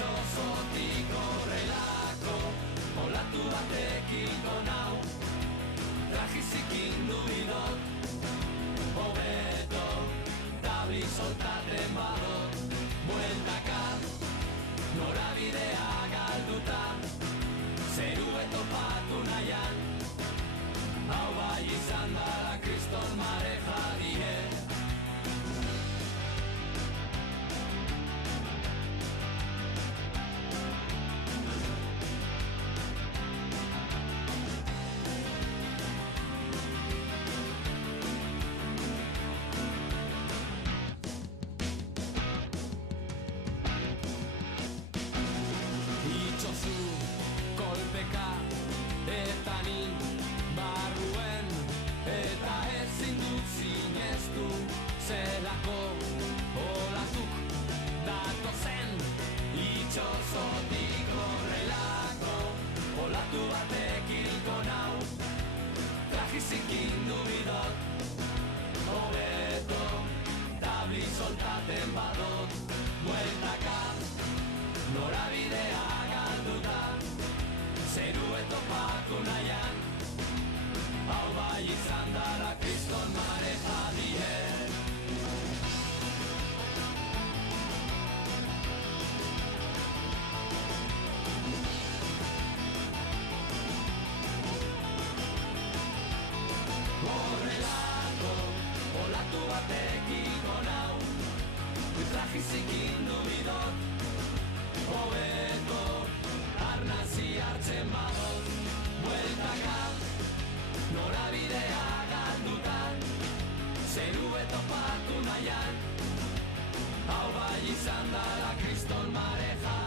Itxosotik horrelako olatu batekin gonau, trajizikin dubidot, hobeto tabli soltaten badot. Bueltaka, norabidea galduta, zerue topatu nahian, hau bai izan dara kriston mareja die. Itxosu kolpeka eta nin barruen, eta ezin dut zineztu zelako olatuk datozen. Itxosotik horrelako olatu batekin gonau, trajizikin dubidot, hobeto tabli soltaten badot. Bueltaka, norabidea galduta, zerue topatu nahian, hau bai izan dara kriston mareja die. Horrelako olatu batekin gonau, trajizikin dubidot, hobeto arnazi hartzen badot. Bueltaka, norabidea galduta, zerue topatu nahian, hau bai izan dara kriston mareja